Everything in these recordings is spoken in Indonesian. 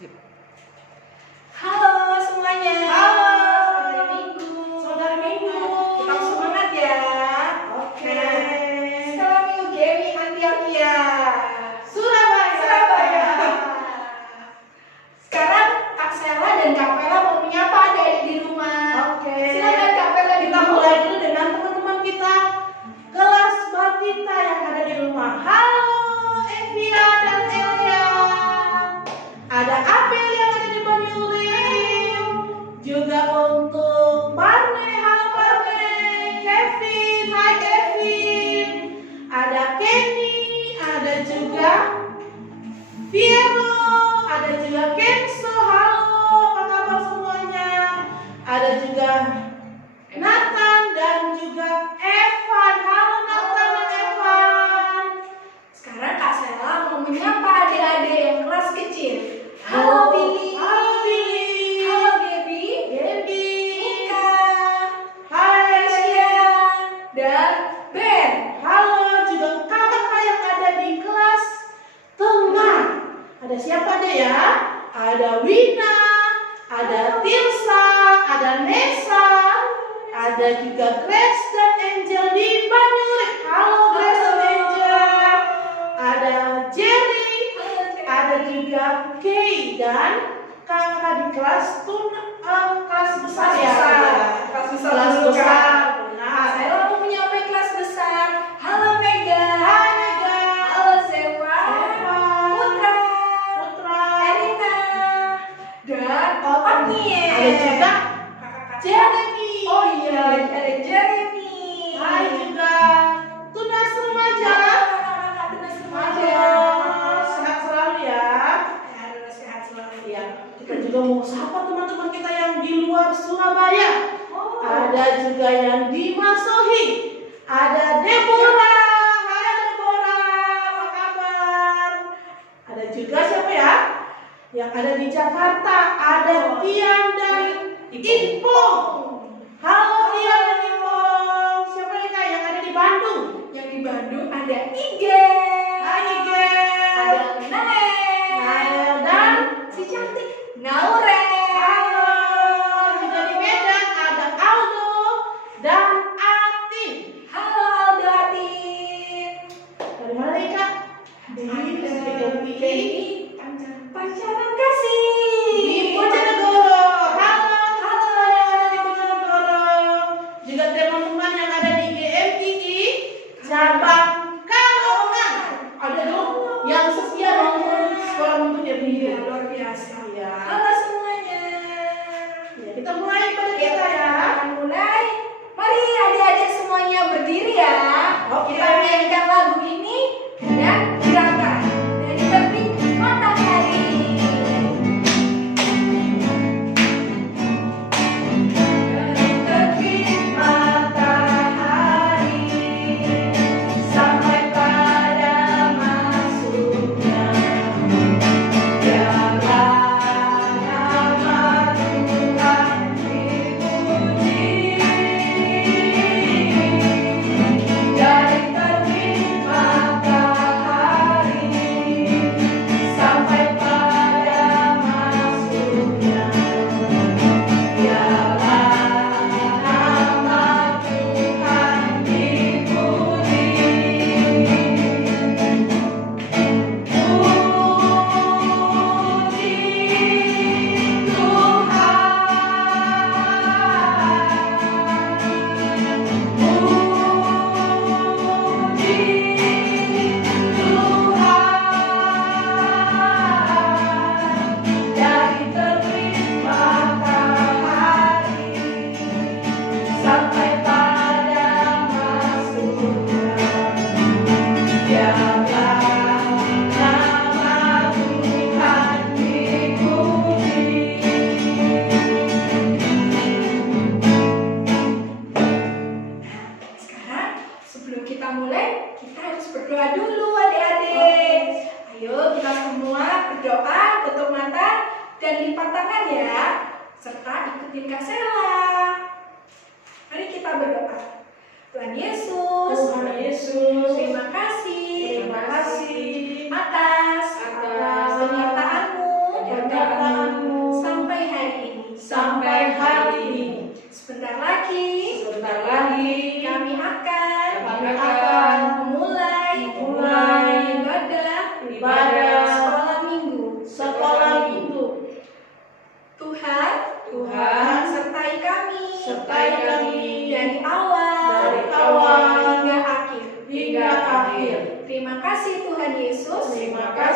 Skip. Halo semuanya. Halo. Saudara Minggu. Tetap semangat ya. Oke. Sekolah Minggu GMI Antioquia, Surabaya. Sekarang Kak Sela dan Kak Vela mau menyapa adik-adik di rumah. Oke. Silakan Kak Vela, Kita mulai dulu dengan teman-teman kita kelas Batita yang ada di rumah. Halo Evia dan Elia. Ada Abel yang ada di Banyurim. Juga untuk Parne, halo Parne. Kevin, hai Kevin. Ada Kenny, ada juga Viro, ada juga Kenzo, halo, apa kabar semuanya? Ada juga Nathan dan juga Evan, halo Nathan dan Evan. Sekarang Kak Sela mau menyapa adik-adik yang kelas kecil. Halo Billy. Halo Billy. Halo Gaby. Gaby. Ika. Hai Tasya. Dan Ben. Halo juga kakak yang ada di kelas tengah. Ada siapa aja ya? Ada Wina, ada Tirsa, ada Nesa, ada juga Grace dan Angel di Banyurik. Halo Grace dan Angel. Ada Jerry, ada juga Kay dan kakak di kelas kelas besar ya. Kelas besar. Kelas dulu, besar. Kak. Nah, Saya mau menyapa kelas besar. Halo Mega. Hai Mega. Halo Zeva. Eva. Putra. Putra. Erina. Dan Otniel. Ada juga kakak-kakak. Jeremy. Oh iya, ada Jeremy. Hai juga Tunas Remaja. Kakak-kakak tunas remaja. Halo, sehat selalu ya. Harus sehat selalu. Iya, kita juga mau sapa teman-teman kita yang di luar Surabaya. Oh. Ada juga yang di Masohi. Ada Deborah. Hai Deborah, apa kabar? Ada juga siapa ya? Yang ada di Jakarta. Ada Tian dan Ipong. Halo Tian dan Ipong. Siapa nih Kak yang ada di Bandung? Yang di Bandung ada Igen. Hai Igen. Ada Nael. Nael dan si cantik Naure. halo. Juga di Medan ada Aldo dan Atin. Halo Aldo Atin. Dari mana nih Kak? Dari SPGMI Pacaran kasih. di Bojonegoro. Halo teman-teman yang ada di Bojonegoro. Juga teman-teman yang ada di GMI cabang Kalongan. Ada dong yang setia bangun sekolah minggu jadi Iya, luar biasa. ya. Halo semuanya. Ya, kita mulai pada kita ya. Kita mulai. Mari adik-adik semuanya berdiri ya. Oke. Kita nyanyikan lagu ini dan gerakan dari terbit matahari. Dari terbit matahari sampai pada masuknya, biarlah nama Tuhan dipuji. Dari terbit matahari sampai pada masuknya, biarlah nama Tuhan dipuji. Dari terbit matahari sampai pada masuknya, biarlah nama Tuhan dipuji. Sekarang sebelum kita mulai, kita harus berdoa dulu adik-adik. Ayo kita semua berdoa, tutup mata dan lipat tangan ya, serta ikutin Kak Sela. Mari kita berdoa. Tuhan Yesus, Tuhan Yesus, terima kasih terima kasih atas atas penyertaan-Mu penyertaan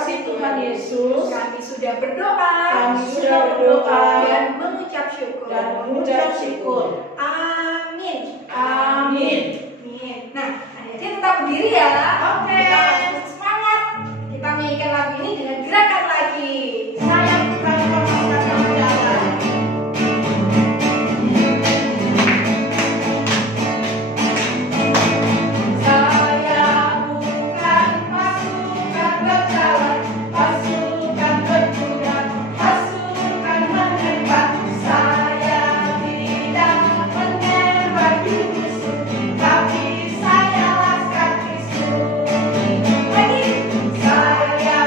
kasih Tuhan Yesus, kami sudah berdoa, dan mengucap syukur. Amin. Amin. Nah, adik-adik tetap berdiri ya. Oke. Kita harus semangat. Kita menyanyikan lagu ini dengan gerakan lagi. Saya bukan pasukan jalan. Saya bukan pasukan berjalan, pasukan berkuda, pasukan menembak. Saya tidak menembaki musuh, tapi saya laskar Kristus. Lagi. Saya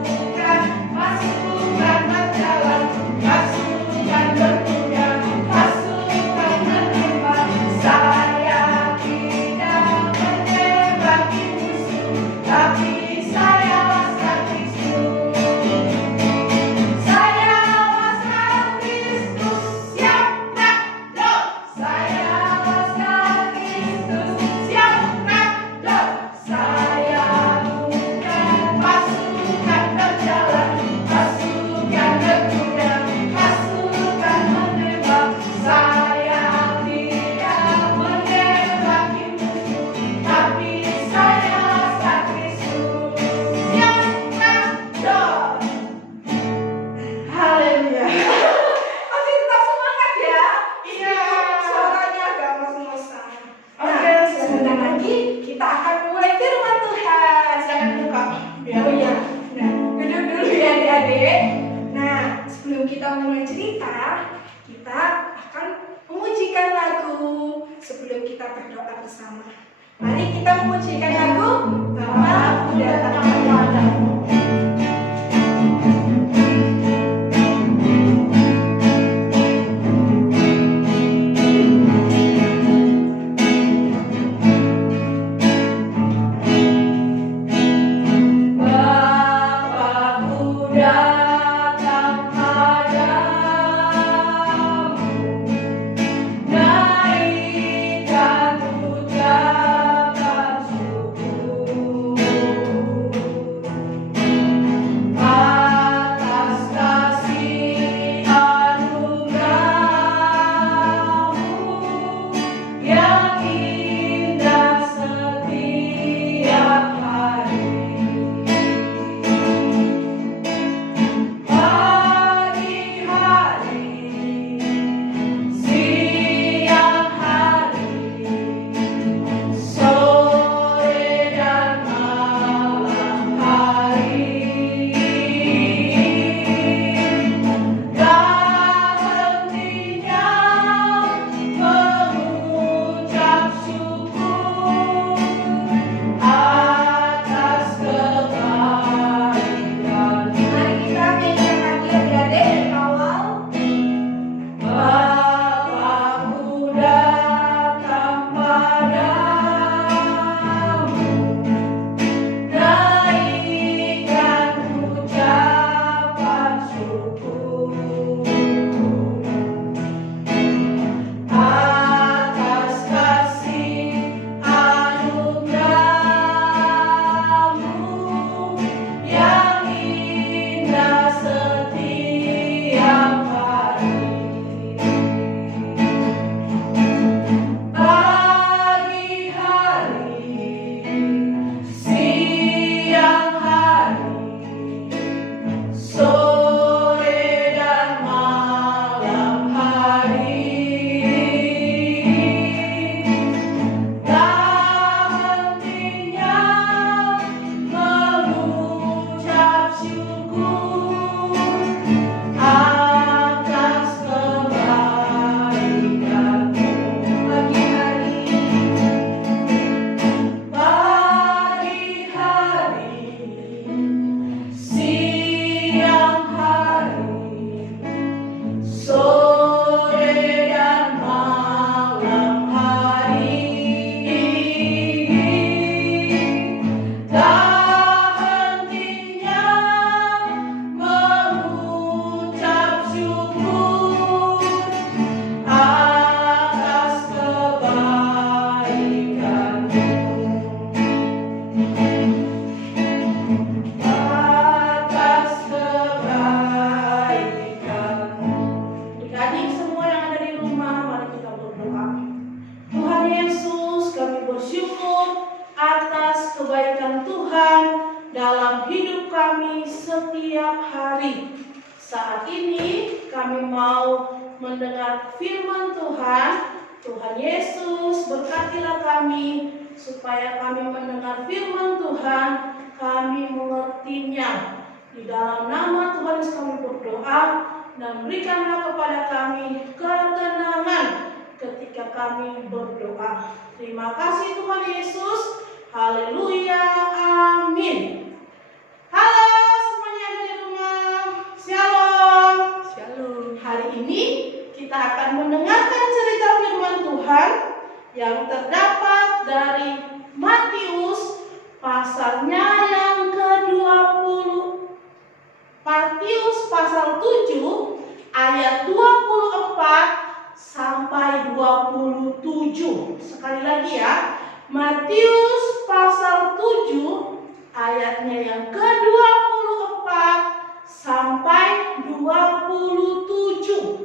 bukan pasukan berjalan, pasukan berkuda, pasukan menembak. Saya tidak menembaki musuh, tapi saya laskar Kristus. Saya laskar Kristus, siap nakdo. Saya laskar Kristus, siap nakdo. Saya bukan pasukan berjalan, pasukan berkuda, pasukan menembak. Saya tidak menembaki musuh, tapi saya laskar Kristus. Siap nakdo. Haleluya. Masih tetap semangat ya. Iya. Suaranya agak ngos-ngosan. Oke, Nah, sebentar lagi kita akan mulai firman Tuhan. Jangan buka. Oh iya. Nah, duduk dulu ya adik-adik. Nah, sebelum kita mulai cerita, kita akan memujikan lagu sebelum kita berdoa bersama. Mari kita memujikan lagu Bapa Ku Datang Kepadamu. Bapakku datang padamu, naikkan ucapan syukur. Saat ini kami mau mendengar firman Tuhan. Tuhan Yesus, berkatilah kami supaya kami mendengar firman Tuhan, kami mengertinya. Di dalam nama Tuhan Yesus kami berdoa, dan berikanlah kepada kami ketenangan ketika kami berdoa. Terima kasih Tuhan Yesus. Haleluya. Amin. Halo semuanya di rumah. Shalom. Shalom. Hari ini kita akan mendengarkan cerita firman Tuhan yang terdapat dari Matius pasalnya yang ke-20. Matius pasal 7 ayat 24 sampai 27. Sekali lagi ya. Matius pasal 7 ayatnya yang ke-24 sampai 27.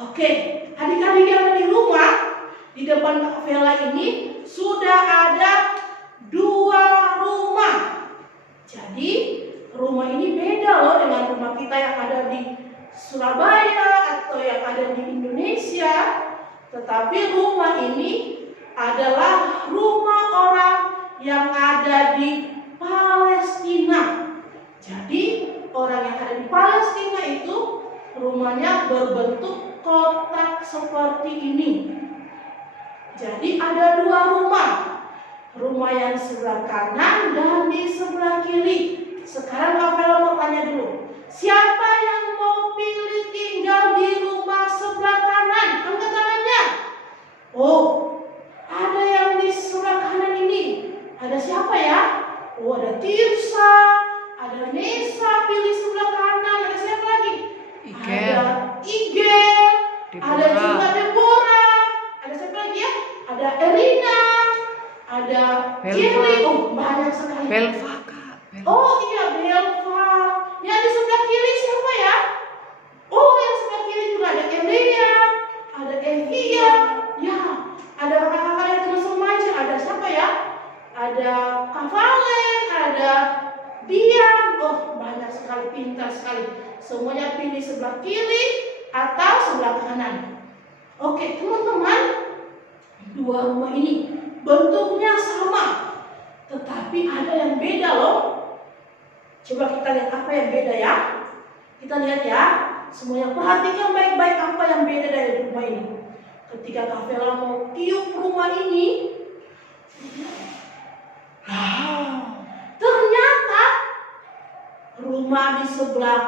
Oke, adik-adik yang di rumah, di depan Kak Vela ini sudah ada 2 rumah. Jadi rumah ini beda loh dengan rumah kita yang ada di Surabaya atau yang ada di Indonesia. Tetapi rumah ini adalah rumah orang yang ada di Palestina. Jadi orang yang ada di Palestina itu rumahnya berbentuk kotak seperti ini. Jadi ada 2 rumah. Rumah yang sebelah kanan dan di sebelah kiri. Sekarang Kak Vela mau tanya dulu. Siapa yang mau pilih tinggal di rumah sebelah kanan? Angkat tangannya. Oh, ada yang di sebelah kanan ini. Ada siapa ya? Oh, ada Tirsa, ada Nesa pilih sebelah kanan. Ada siapa lagi? Ada Igel, ada juga Deborah. Ada siapa lagi ya? Ada Erina, ada Jerry. Oh, banyak sekali. Belva, Kak. Oh iya, Belva. Yang di sebelah kiri siapa ya? Oh, yang sebelah kiri juga ada Elia, ada Evia. Ya, ada kakak-kakak yang terus remaja. Ada siapa ya? Ada Kak Valen, ada Bian. Oh, banyak sekali, pintar sekali. Semuanya pilih sebelah kiri atau sebelah kanan. Oke, teman-teman, 2 rumah ini bentuknya sama, tetapi ada yang beda loh. Coba kita lihat apa yang beda ya. Kita lihat ya. Semuanya perhatikan baik-baik apa yang beda dari rumah ini. Ketika Kak Vela mau tiup rumah ini, ternyata rumah di sebelah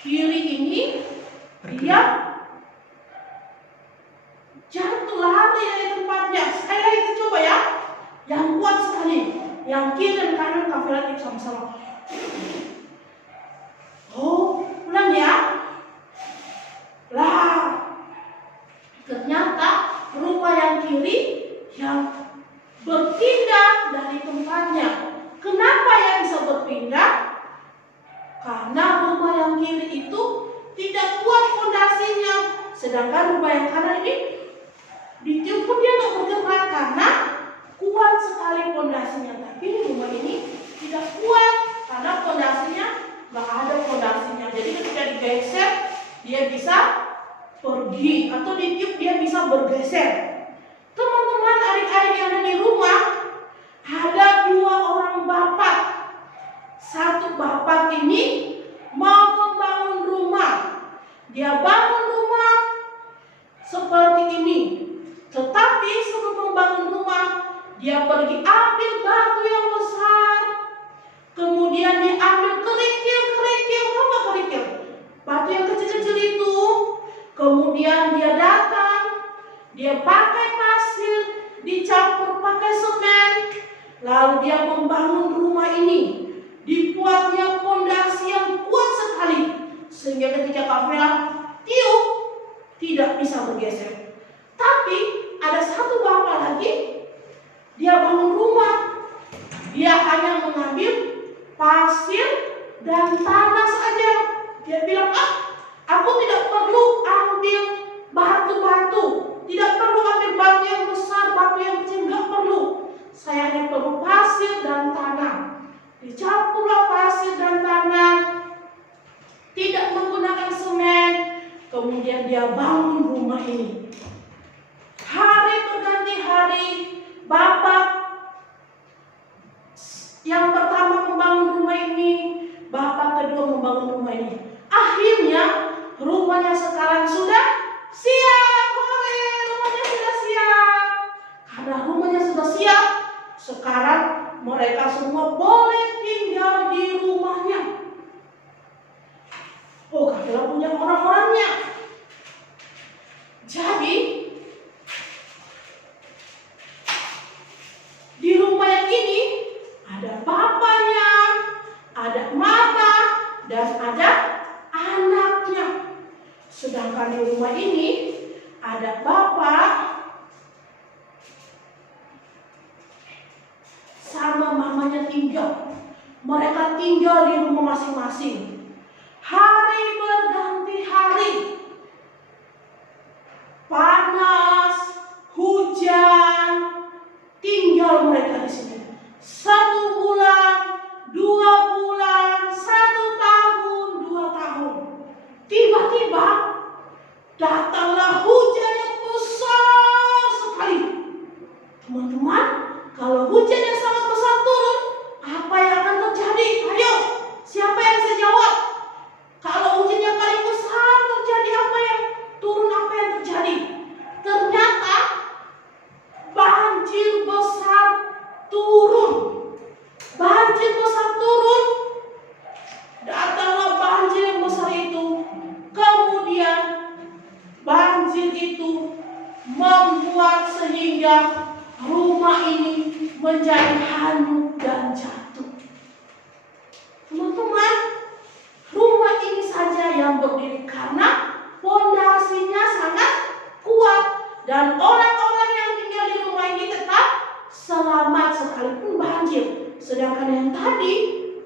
kiri ini dia jatuh lari dari tempatnya. Sekali lagi kita coba ya. Yang kuat sekali. Yang kiri dan kanan Kak Vela tiup sama-sama. Oh, ulang ya. Lah, ternyata rumah yang kiri yang berpindah dari tempatnya. Kenapa yang bisa berpindah? Karena rumah yang kiri itu tidak kuat fondasinya. Sedangkan rumah yang kanan ini ditiup pun dia nggak bergerak karena kuat sekali fondasinya. Tapi rumah ini tidak kuat karena fondasinya nggak ada fondasinya. Jadi ketika digeser dia bisa pergi atau ditiup dia bisa bergeser. Teman-teman, adik-adik yang ada di rumah, ada 2 orang bapak. Satu bapak ini mau membangun rumah. Dia bangun rumah seperti ini. Tetapi sebelum membangun rumah, dia pergi ambil batu yang besar. Kemudian dia ambil kerikil. Apa kerikil? Batu yang kecil-kecil itu. Kemudian dia datang, dia pakai pasir, dicampur pakai semen, lalu dia membangun rumah ini. Dibuatnya fondasi yang kuat sekali, sehingga ketika Kak Vela tiup tidak bisa bergeser. Tapi ada satu bapak lagi, dia bangun rumah, dia hanya mengambil pasir dan tanah saja. Dia bilang, aku tidak perlu ambil batu-batu, tidak perlu ambil batu yang besar, batu yang kecil, nggak perlu. Saya hanya perlu pasir dan tanah. Dicampurlah pasir dan tanah, tidak kemudian dia bangun rumah ini. Hari berganti hari, bapak yang pertama membangun rumah ini, bapak kedua membangun rumah ini. Akhirnya rumahnya sekarang sudah siap. Hore, rumahnya sudah siap. Karena rumahnya sudah siap, sekarang mereka semua boleh tinggal di rumahnya. Oh, Kafela punya orang-orangnya. Jadi di rumah yang ini ada bapaknya, ada mama, dan ada anaknya. Sedangkan di rumah ini ada bapak sama mamanya tinggal. Mereka tinggal di rumah masing-masing. Hari berganti hari. Panas, hujan, tinggal mereka di sini. 1 bulan, 2 bulan, 1 tahun, 2 tahun. Tiba-tiba datanglah hujan yang besar sekali. Teman-teman, kalau hujan yang sangat besar turun, apa yang akan terjadi? Ayo, siapa yang bisa jawab? Kalau hujan yang paling besar terjadi, apa yang turun, apa yang terjadi? Ternyata banjir besar turun. Banjir besar turun. Datanglah banjir yang besar itu. Kemudian banjir itu membuat sehingga rumah ini menjadi hanyut dan jatuh. Teman-teman, rumah ini saja yang berdiri karena fondasinya sangat kuat dan orang-orang yang tinggal di rumah ini tetap selamat sekalipun banjir. Sedangkan yang tadi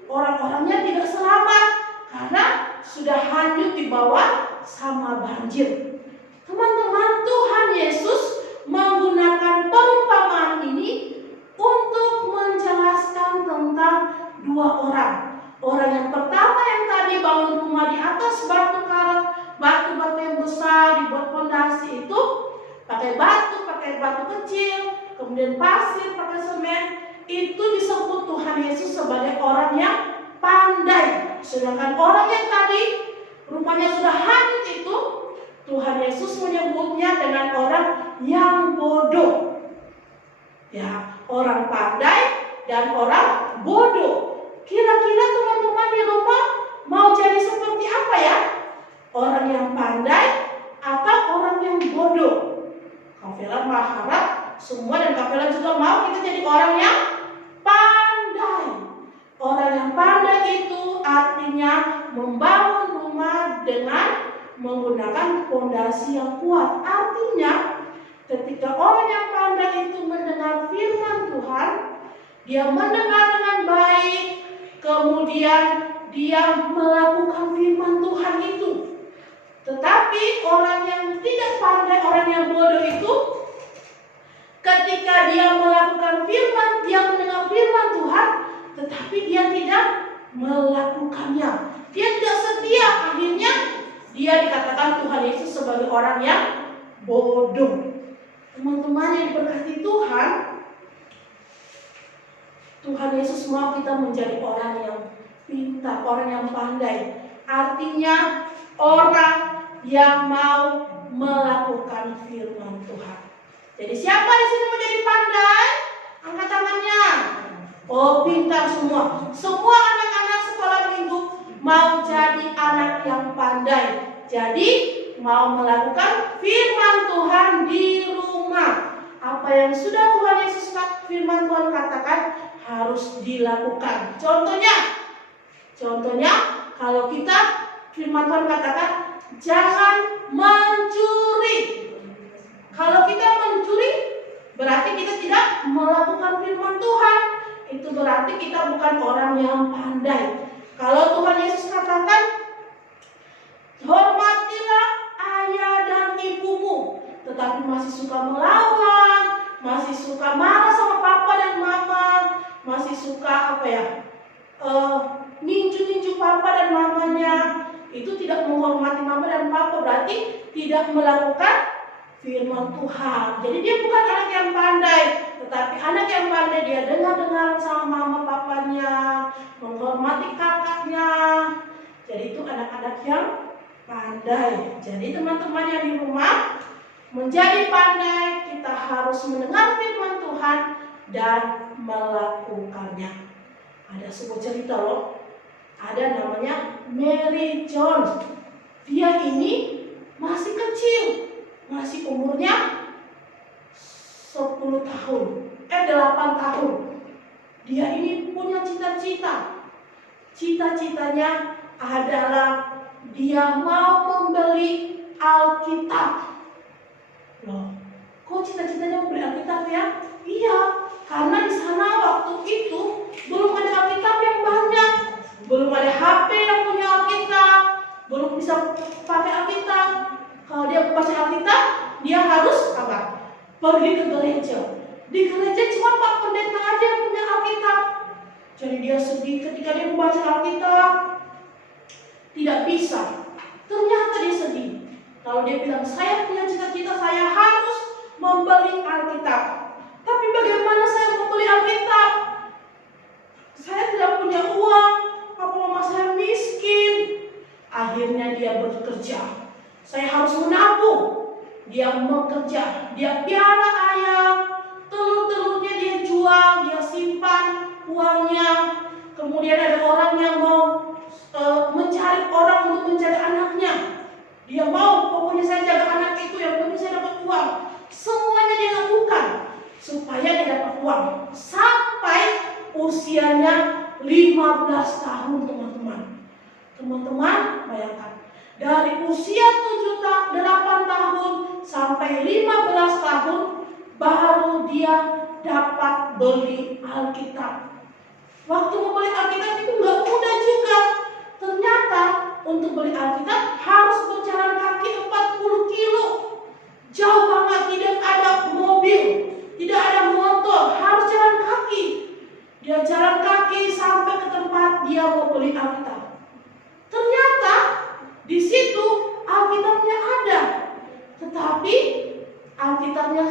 orang-orangnya tidak selamat karena sudah hanyut di bawah sama banjir. Teman-teman, Tuhan Yesus menggunakan perumpamaan ini untuk menjelaskan tentang 2 orang. Orang yang pertama yang tadi bangun rumah di atas batu karat, batu-batu yang besar dibuat fondasi itu pakai batu kecil, kemudian pasir, pakai semen. Itu disebut Tuhan Yesus sebagai orang yang pandai. Sedangkan orang yang tadi rumahnya sudah hanyut itu, Tuhan Yesus menyebutnya dengan orang yang bodoh. Ya, orang pandai dan orang bodoh. Kira-kira teman-teman di rumah mau jadi seperti apa ya? Orang yang pandai atau orang yang bodoh? Kafela berharap semua dan Kafela juga mau kita jadi orang yang pandai. Orang yang pandai itu artinya membangun rumah dengan menggunakan fondasi yang kuat. Artinya ketika orang yang pandai itu mendengar firman Tuhan, dia mendengar dengan baik, kemudian dia melakukan firman Tuhan itu. Tetapi orang yang tidak pandai, orang yang bodoh itu, ketika dia melakukan firman, dia mendengar firman Tuhan, tetapi dia tidak melakukannya. Dia tidak setia, akhirnya dia dikatakan Tuhan Yesus sebagai orang yang bodoh. Teman-teman yang diberkati Tuhan, Tuhan Yesus mau kita menjadi orang yang pintar, orang yang pandai. Artinya orang yang mau melakukan firman Tuhan. Jadi siapa di sini mau jadi pandai? Angkat tangannya. Oh, pintar semua. Semua anak-anak sekolah minggu mau jadi anak yang pandai. Jadi mau melakukan firman Tuhan di rumah. Apa yang sudah Tuhan Yesus firman Tuhan katakan harus dilakukan. Contohnya kalau kita firman Tuhan katakan jangan mencuri. Kalau kita mencuri berarti kita tidak melakukan firman Tuhan. Itu berarti kita bukan orang yang pandai. Kalau Tuhan Yesus katakan hormatilah ayah dan ibumu, tetapi masih suka melawan, masih suka marah sama papa dan mama, masih suka ninju-ninju papa dan mamanya, itu tidak menghormati mama dan papa, berarti tidak melakukan firman Tuhan. Jadi dia bukan anak yang pandai, tetapi anak yang pandai dia dengar-dengar sama mama papanya, menghormati kakaknya. Jadi itu anak-anak yang pandai. Jadi teman-teman yang di rumah, menjadi pandai kita harus mendengar firman Tuhan dan melakukannya. Ada sebuah cerita loh. Ada namanya Mary Jones. Dia ini masih kecil, masih umurnya 10 tahun, 8 tahun. Dia ini punya cita-cita. Cita-citanya adalah dia mau membeli Alkitab. Loh, kok cita-citanya membeli Alkitab ya? Iya, karena di sana waktu itu belum ada Alkitab yang banyak. Belum ada HP yang punya Alkitab, belum bisa pakai Alkitab. Kalau dia baca Alkitab, dia harus apa? Pergi ke gereja. Di gereja cuma Pak Pendeta aja yang punya Alkitab. Jadi dia sedih ketika dia membaca Alkitab, tidak bisa. Ternyata dia sedih. Kalau dia bilang, saya punya cita-cita, saya harus membeli Alkitab. Tapi bagaimana saya membeli Alkitab? Saya tidak punya uang. Papa mama saya miskin. Akhirnya dia bekerja. Saya harus menabung. Dia bekerja. Dia piara ayam. Telur-telurnya dia jual. Dia simpan uangnya. Kemudian ada orang yang mau mencari orang untuk mencari anaknya. Dia mau, pokoknya saya jaga anak itu, yang penting saya dapat uang. Semuanya dia lakukan supaya dia dapat uang. Sampai usianya 15 tahun teman-teman. Teman-teman bayangkan, dari usia 8 tahun sampai 15 tahun baru dia dapat beli Alkitab. Waktu membeli Alkitab itu nggak mudah juga. Ternyata untuk beli Alkitab harus berjalan kaki 40 kilo. Jauh banget, tidak ada mobil, tidak ada motor, harus jalan kaki. Dia jalan kaki sampai ke tempat dia mau beli Alkitab. Ternyata di situ Alkitabnya ada, tetapi Alkitabnya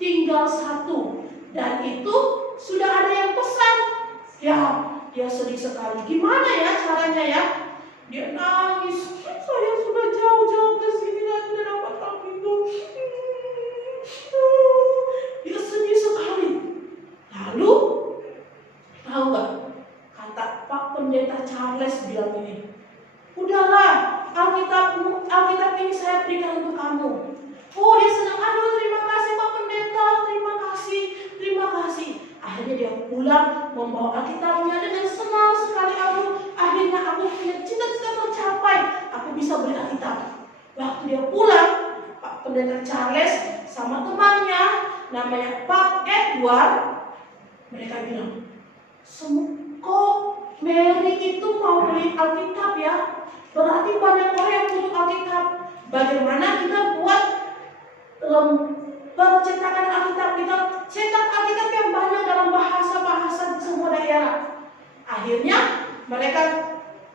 tinggal 1 dan itu sudah ada yang pesan. Ya, dia sedih sekali. Gimana ya caranya ya? Dia nangis. Saya sudah jauh-jauh ke sini dan tidak dapat Alkitab. Dia sedih sekali. Lalu tahu nggak, kata Pak Pendeta Charles bilang ini, udahlah, Alkitab ini saya berikan untuk kamu. Oh, dia senang. Aduh, terima kasih Pak Pendeta, terima kasih. Akhirnya dia pulang membawa Alkitabnya dengan senang sekali. Akhirnya aku punya cita-cita tercapai. Aku bisa beli Alkitab. Waktu dia pulang, Pak Pendeta Charles sama temannya namanya Pak Edward, mereka bilang, kok Mary itu mau beli Alkitab ya? Berarti banyak orang yang butuh Alkitab. Bagaimana kita buat percetakan Alkitab? Kita cetak Alkitab yang banyak dalam bahasa-bahasa di semua daerah. Akhirnya mereka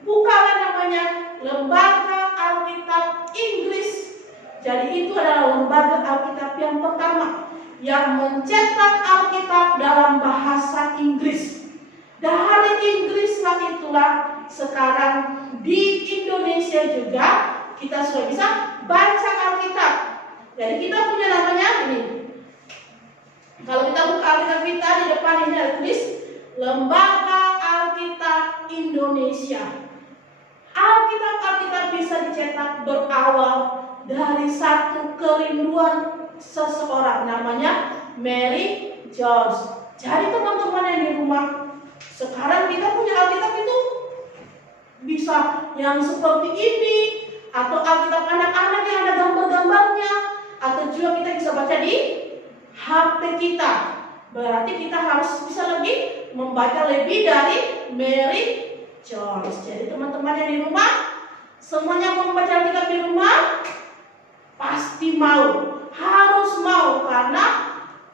bukalah namanya Lembaga Alkitab Inggris. Jadi itu adalah lembaga Alkitab yang pertama yang mencetak Alkitab dalam bahasa Inggris. Dari Inggris itulah sekarang di Indonesia juga kita sudah bisa baca Alkitab. Jadi kita punya namanya ini. Kalau kita buka Alkitab kita, di depan ini ada tulis Lembaga Alkitab Indonesia. Alkitab bisa dicetak berawal dari satu kerinduan seseorang namanya Mary Jones. Jadi teman-teman yang di rumah, sekarang kita punya Alkitab itu bisa yang seperti ini, atau Alkitab anak-anak yang ada gambar-gambarnya, atau juga kita bisa baca di HP kita. Berarti kita harus bisa lagi membaca lebih dari Mary Jones. Jadi teman-teman yang di rumah, semuanya mau membaca Alkitab di rumah? Pasti mau, harus mau, karena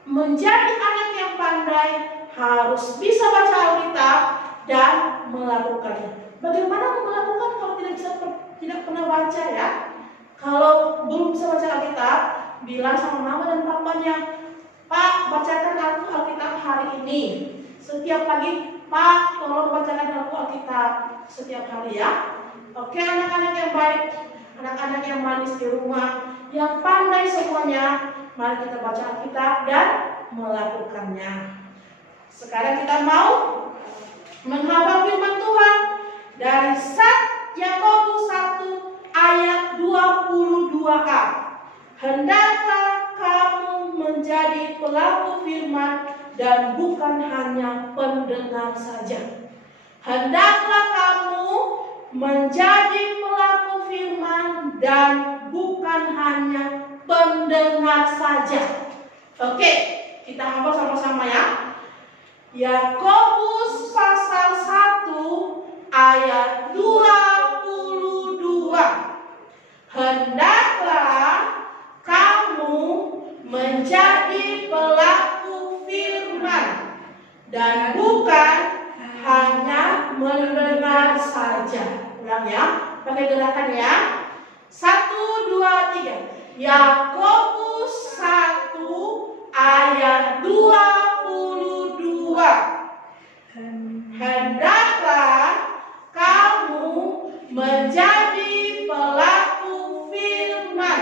menjadi anak yang pandai harus bisa baca Alkitab dan melakukannya. Bagaimana melakukan kalau tidak pernah baca ya. Kalau belum bisa baca Alkitab, bilang sama mama dan papanya, Pak, bacakan aku Alkitab hari ini. Setiap pagi, Pak, tolong bacakan aku Alkitab setiap hari ya. Oke, anak-anak yang baik, anak-anak yang manis di rumah, yang pandai semuanya, mari kita baca Alkitab dan melakukannya. Sekarang kita mau menghafal firman Tuhan dari Yakobus 1 ayat 22a. Hendaklah kamu menjadi pelaku firman dan bukan hanya pendengar saja. Hendaklah kamu menjadi pelaku firman dan bukan hanya pendengar saja. Oke, kita hafal sama-sama ya. Yakobus pasal 1 ayat 22. Hendaklah kamu menjadi pelaku firman dan bukan hanya mendengar saja. Ulang ya, pakai gerakan ya. 1, 2, 3. Yakobus 1 ayat 22. Hendaklah kamu menjadi pelaku firman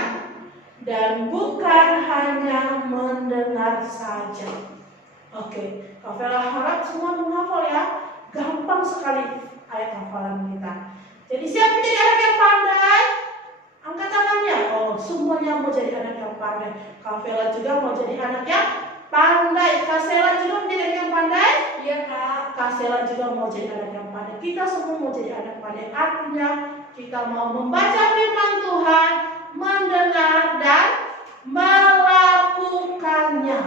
dan bukan hanya mendengar saja. Oke, Kak Vela harap semua menghafal ya. Gampang sekali ayat hafalan kita. Jadi siapa jadi anak yang pandai? Angkat tangannya. Oh, semuanya mau jadi anak yang pandai. Kak Vela juga mau jadi anak yang pandai. Kak Sela juga mau jadi anak yang pandai? Iya Kak. Kak Sela juga mau jadi anak yang pandai. Kita semua mau jadi anak pandai. Artinya kita mau membaca firman Tuhan, mendengar dan melakukannya.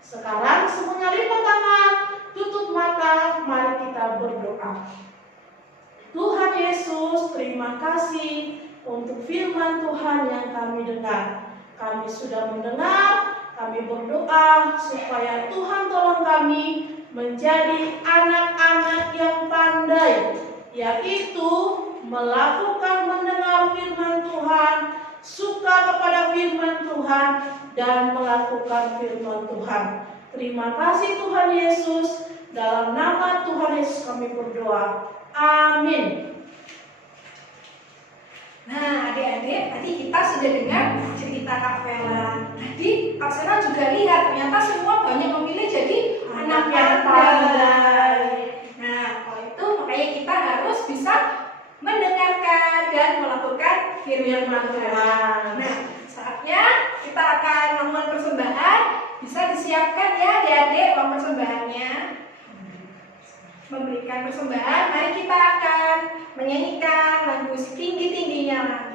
Sekarang semuanya lipat tangan, tutup mata, mari kita berdoa. Tuhan Yesus, terima kasih untuk firman Tuhan yang kami dengar. Kami sudah mendengar, kami berdoa supaya Tuhan tolong kami menjadi anak-anak yang pandai, yaitu melakukan mendengar firman Tuhan, suka kepada firman Tuhan, dan melakukan firman Tuhan. Terima kasih Tuhan Yesus. Dalam nama Tuhan Yesus kami berdoa. Amin. Nah, adik-adik, tadi kita sudah dengar cerita Kak Vela. Tadi Kak Vela juga lihat ternyata semua banyak memilih jadi anak yang pandai. Nah, kalau itu makanya kita harus bisa mendengarkan dan melakukan firman Tuhan. Nah, saatnya kita akan melakukan persembahan. Bisa disiapkan ya adik-adik uang persembahannya. Memberikan persembahan, mari kita akan menyanyikan lagu Setinggi-tingginya Langit.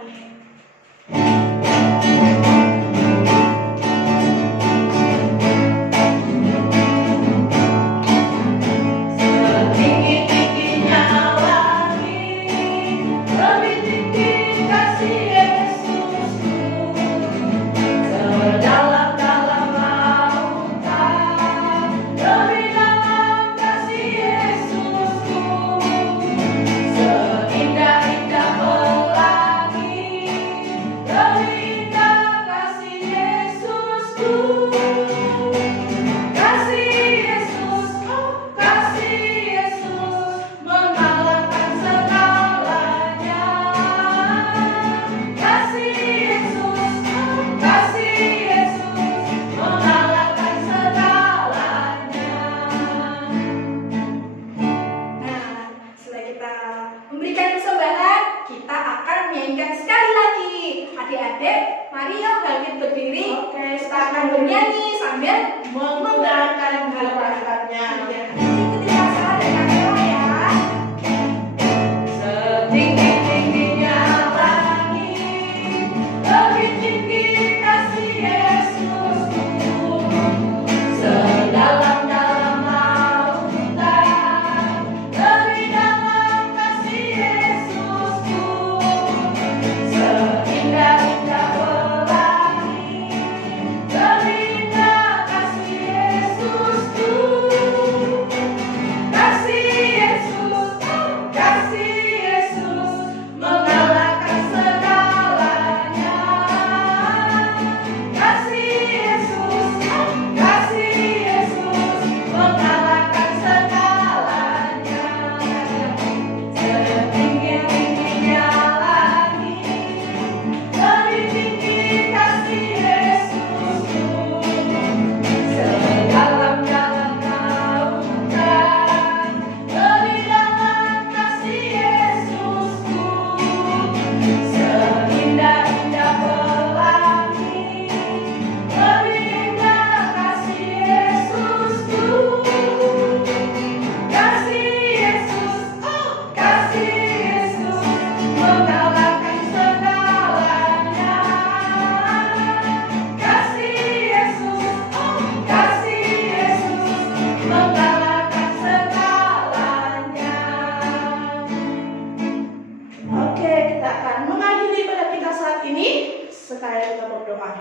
percaya kita berdoa.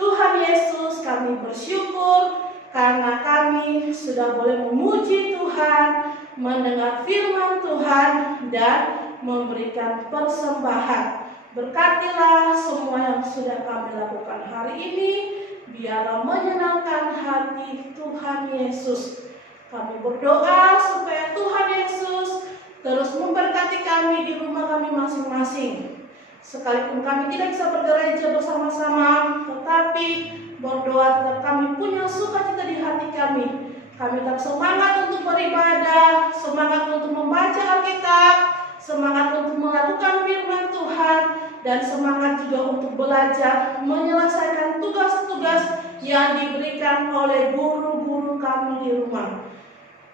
Tuhan Yesus, kami bersyukur karena kami sudah boleh memuji Tuhan, mendengar firman Tuhan, dan memberikan persembahan. Berkatilah semua yang sudah kami lakukan hari ini, biarlah menyenangkan hati Tuhan Yesus. Kami berdoa supaya Tuhan Yesus terus memberkati kami di rumah kami masing-masing. Sekalipun kami tidak bisa bergereja bersama-sama, tetapi berdoa tetap kami punya sukacita di hati kami. Kami tetap semangat untuk beribadah, semangat untuk membaca Alkitab, semangat untuk melakukan firman Tuhan, dan semangat juga untuk belajar menyelesaikan tugas-tugas yang diberikan oleh guru-guru kami di rumah.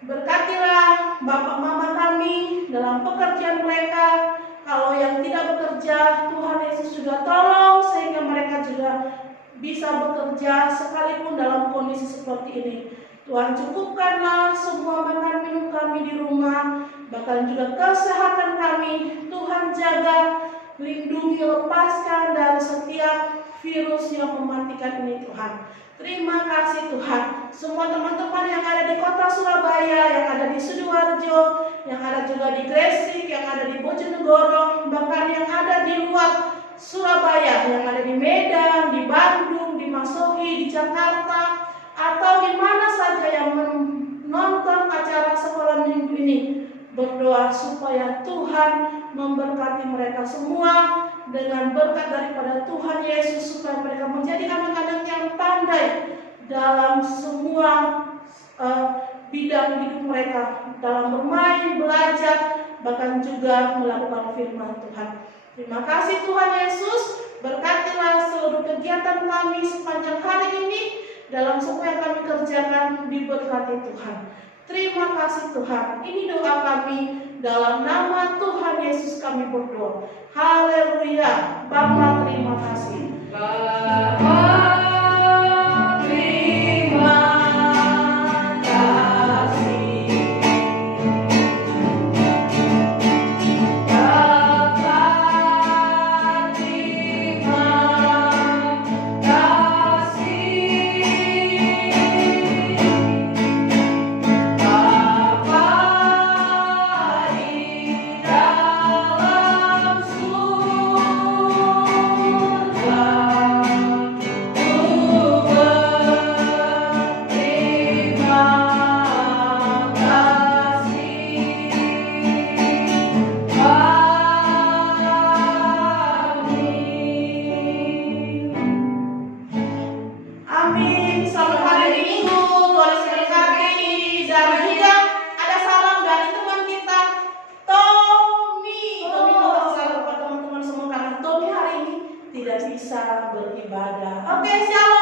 Berkatilah bapak mama kami dalam pekerjaan mereka. Kalau yang tidak bekerja, Tuhan Yesus juga tolong sehingga mereka juga bisa bekerja sekalipun dalam kondisi seperti ini. Tuhan cukupkanlah semua makan minum kami di rumah, bahkan juga kesehatan kami. Tuhan jaga, lindungi, lepaskan dari setiap virus yang mematikan ini Tuhan. Terima kasih Tuhan. Semua teman-teman yang ada di kota Surabaya, yang ada di Sidoarjo, yang ada juga di Gresik, yang ada di Bojonegoro, bahkan yang ada di luar Surabaya, yang ada di Medan, di Bandung, di Masohi, di Jakarta, atau di mana saja yang menonton acara sekolah minggu ini. Berdoa supaya Tuhan memberkati mereka semua dengan berkat daripada Tuhan Yesus, supaya mereka menjadi anak-anak yang pandai dalam semua bidang hidup mereka, dalam bermain, belajar, bahkan juga melakukan firman Tuhan. Terima kasih Tuhan Yesus, berkatilah seluruh kegiatan kami sepanjang hari ini, dalam semua yang kami kerjakan diberkati Tuhan. Terima kasih Tuhan. Ini doa kami, dalam nama Tuhan Yesus kami berdoa. Haleluya. Bapa terima kasih. Bapa terima kasih. Bapa terima kasih. Amin. Selamat hari Minggu, Tuhan memberkati. Dan juga ada salam dari teman kita, Tommy. Tommy mau kasih salam kepada teman-teman semua karena Tommy hari ini tidak bisa beribadah. Oke, shalom.